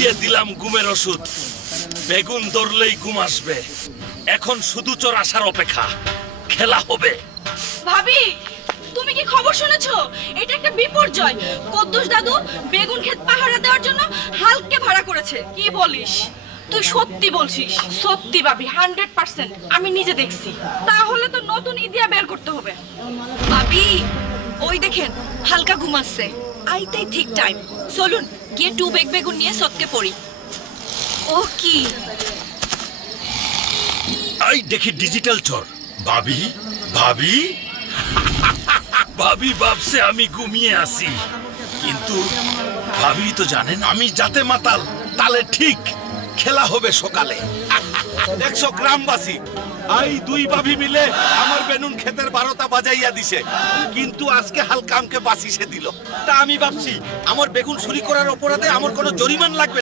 দিয়ে দিলাম ঘুমের ওষুধ, বেগুন ধরলেই ঘুম আসবে। এখন শুধু চোর আসার অপেক্ষা, খেলা হবে। ভাবি, তুমি কি খবর শুনেছো? এটা একটা বিপর্যয়। কদ্দুস দাদু বেগুন ক্ষেত পাহারা দেওয়ার জন্য হালকে ভাড়া করেছে। কি বলিস? তুই সত্যি বলছিস? সত্যি ভাবি, 100%। আমি নিজে দেখছি। তাহলে তো নতুন ইদিয়া বের করতে হবে। ভাবি, ওই দেখেন হালকা ঘুমাচ্ছে। আইতেই ঠিক টাইম। চলুন গিয়ে 2 বেগ বেগুন নিয়ে সত্যি পড়ি। ও কি? আই দেখি ডিজিটাল চোর। ভাবি ভাবি ভাবি ভাবছে আমি ঘুমিয়ে আছি, কিন্তু ভাবি তো জানেন আমি জাতে মাতাল। তালে ঠিক খেলা হবে সকালে। 100 গ্রামবাসী আই দুই ভাবি মিলে আমার বেনুন ক্ষেতের 12টা বাজাইয়া দিছে, কিন্তু আজকে হালকা আমকে বাঁচিয়ে দিল। তা আমি ভাবছি আমার বেগুন চুরি করার অপরাধে আমার কোনো জরিমান লাগবে